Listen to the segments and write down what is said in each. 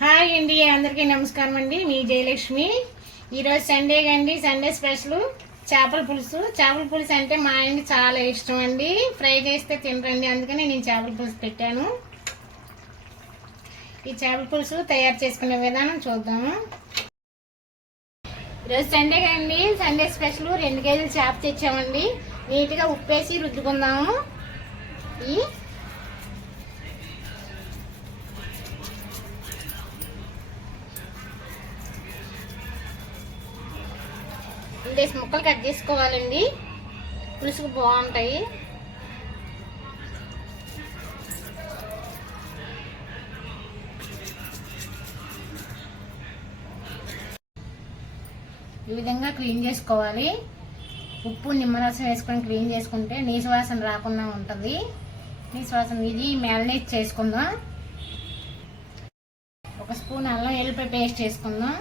Hi అండి అందరికీ నమస్కారం అండి. మీ జయలక్ష్మి. ఈరోజు సండే అండి సండే స్పెషల్ చేపల పులుసు. చేపల పులుసు అంటే మా ఆయనకి చాలా ఇష్టం అండి. ఫ్రై చేస్తే తినరండి అందుకని నేను చేపల పులుసు పెట్టాను. ఈ చేపల పులుసు తయారు చేసుకునే విధానం చూద్దాము. ఈరోజు సండే అండి సండే స్పెషల్ రెండు కేజీలు చేప తెచ్చామండి. నీట్గా ఉప్పేసి రుద్దుకుందాము. ఈ ఉండేసి ముక్కలు కట్ చేసుకోవాలండి. పులుసుకు బాగుంటాయి. ఈ విధంగా క్లీన్ చేసుకోవాలి. ఉప్పు నిమ్మరసం వేసుకొని క్లీన్ చేసుకుంటే నీసు వాసన రాకుండా ఉంటుంది. నీసు వాసన ఇది మ్యారినేట్ చేసుకుందాం. ఒక స్పూన్ అల్లం ఎల్లిపాయ పేస్ట్ చేసుకుందాం.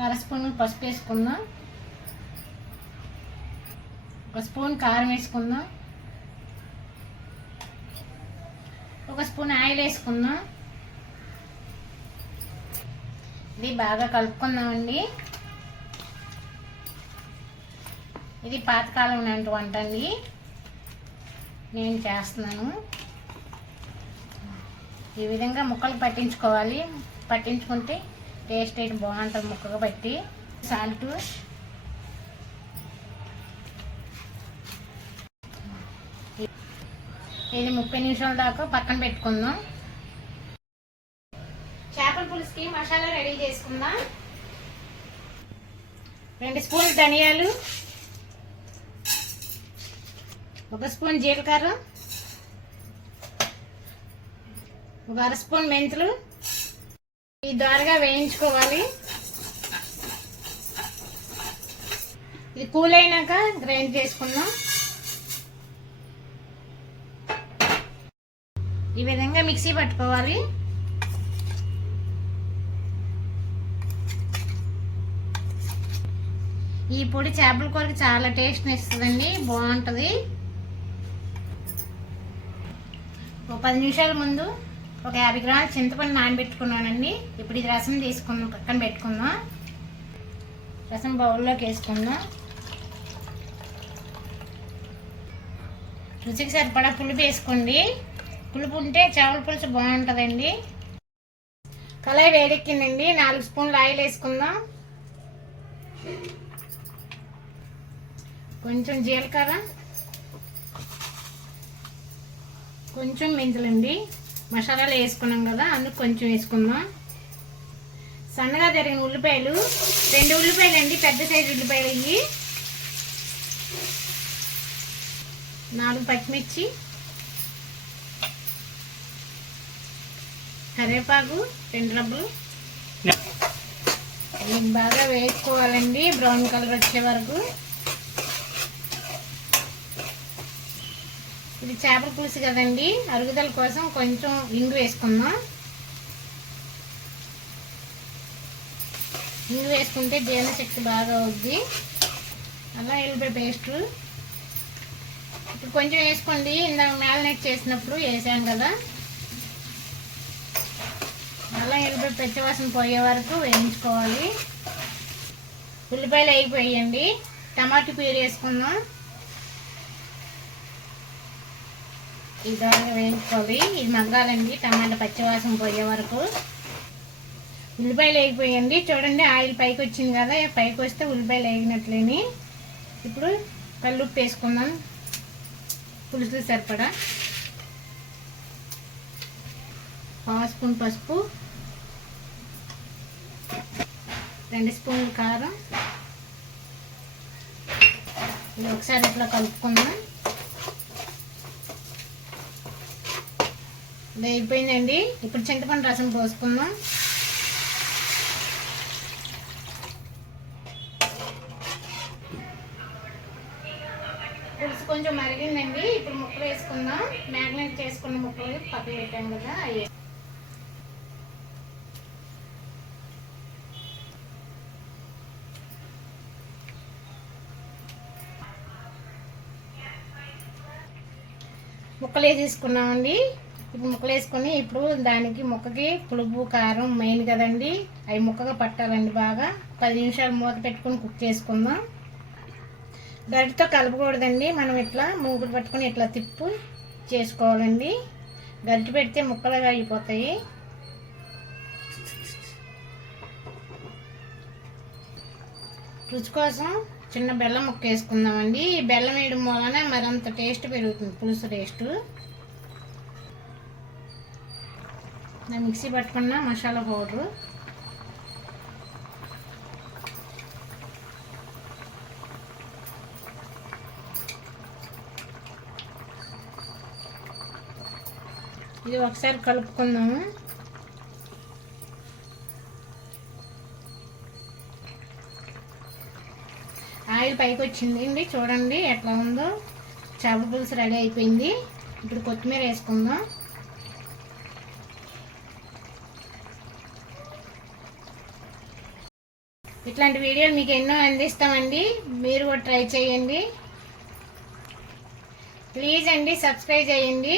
అర స్పూన్ పసుపు వేసుకుందాం. ఒక స్పూన్ కారం వేసుకుందాం. ఒక స్పూన్ ఆయిల్ వేసుకుందాం. ఇది బాగా కలుపుకుందామండి. ఇది పాతకాలం నాటి వంట అండి. నేను చేస్తున్నాను. ఈ విధంగా ముక్కలు పట్టించుకోవాలి. పట్టించుకుంటే టేస్ట్ అయితే బాగుంటుంది ముక్కగా పట్టి. సాల్ట్. ఇది ముప్పై నిమిషాల దాకా పక్కన పెట్టుకుందాం. చేపల పులుసుకి మసాలా రెడీ చేసుకుందాం. రెండు స్పూన్లు ధనియాలు. ఒక స్పూన్ జీలకర్ర. ఒక అర స్పూన్ మెంతులు. ఈ ద్వారగా వేయించుకోవాలి. ఇది కూల్ అయినాక గ్రైండ్ చేసుకుందాం. ఈ విధంగా మిక్సీ పట్టుకోవాలి. ఈ పొడి చేపల కూరకి చాలా టేస్ట్ ఇస్తుందండి బాగుంటుంది. ఒక పది నిమిషాల ముందు ఒక యాభై గ్రాముల చింతపండు నానబెట్టుకున్నానండి. ఇప్పుడు ఇది రసం తీసుకుందాం పక్కన పెట్టుకుందాం. రసం బౌల్లోకి వేసుకుందాం. రుచికి సరిపడా పులుపు వేసుకోండి. పులుపు ఉంటే చేపల పులుసు బాగుంటుందండి. కళాయి వేడెక్కిందండి. నాలుగు స్పూన్లు ఆయిల్ వేసుకుందాం. కొంచెం జీలకర్ర కొంచెం మెంతులండి. మసాలాలు వేసుకున్నాం కదా అందుకు కొంచెం వేసుకుందాం. సన్నగా జరిగిన ఉల్లిపాయలు రెండు ఉల్లిపాయలు అండి పెద్ద సైజు ఉల్లిపాయలు ఇవి. నాలుగు పచ్చిమిర్చి కరివేపాకు రెండు రబ్బలు. బాగా వేసుకోవాలండి బ్రౌన్ కలర్ వచ్చే వరకు. ఇది చేపల పులుసు కదండి. అరుగుదల కోసం కొంచెం ఇంగు వేసుకుందాం. ఇంగు వేసుకుంటే జీర్ణశక్తి బాగా అవుద్ది. అలా ఎల్లిపాయ పేస్ట్. ఇప్పుడు కొంచెం వేసుకోండి. ఇందాక మ్యారినేట్ చేసినప్పుడు వేసాం కదా. అలా ఎల్లిపాయ పెచ్చవాసన పోయే వరకు వేయించుకోవాలి. ఉల్లిపాయలు అయిపోయాయండి. టమాటా పీరు వేసుకుందాం. ఈ దోరగా వేయించుకోవాలి. ఇది మగ్గాలండి టమాటా పచ్చివాసన పోయే వరకు. ఉల్లిపాయలు వేగిపోయండి చూడండి ఆయిల్ పైకి వచ్చింది కదా పైకి వస్తే ఉల్లిపాయలు వేగినట్లేని ఇప్పుడు కల్లుప్పు వేసుకుందాం. పులుసులు సరిపడా. పావు స్పూన్ పసుపు. రెండు స్పూన్లు కారం. ఇది ఒకసారి ఇట్లా కలుపుకుందాం. వేగిపోయిందండి. అయిపోయిందండి ఇప్పుడు చింతపండు రసం పోసుకుందాం. పులుసు కొంచెం మరిగిందండి. ఇప్పుడు ముక్కలు వేసుకుందాం. మ్యాగ్నేట్ చేసుకున్న ముక్కలు పక్కన పెట్టాం కదా అవి ముక్కలు వేసేసుకున్నామండి ఇప్పుడు ముక్కలు వేసుకొని ఇప్పుడు దానికి ముక్కకి పులుపు కారం మెయిన్ కదండి. అవి ముక్కగా పట్టాలండి బాగా. పది నిమిషాలు మూత పెట్టుకొని కుక్ చేసుకుందాం. గరిటతో కలపకూడదండి. మనం ఇట్లా మూగుడు పట్టుకొని ఇట్లా తిప్పు చేసుకోవాలండి. గరిటె పెడితే ముక్కలుగా అయిపోతాయి. రుచి కోసం చిన్న బెల్లం ముక్క వేసుకుందామండి. ఈ బెల్లం వేయడం వలన మరింత టేస్ట్ పెరుగుతుంది పులుసు టేస్ట్. నా మిక్సీ పట్టుకున్న మసాలా పౌడరు. ఇది ఒకసారి కలుపుకుందాము. ఆయిల్ పైకి వచ్చింది అండి చూడండి ఎట్లా ఉందో. చేపల పులుసు రెడీ అయిపోయింది. ఇప్పుడు కొత్తిమీర వేసుకుందాం. ఇట్లాంటి వీడియోలు మీకు ఎన్నో అందిస్తామండి. మీరు కూడా ట్రై చేయండి. ప్లీజ్ అండి సబ్స్క్రైబ్ చేయండి.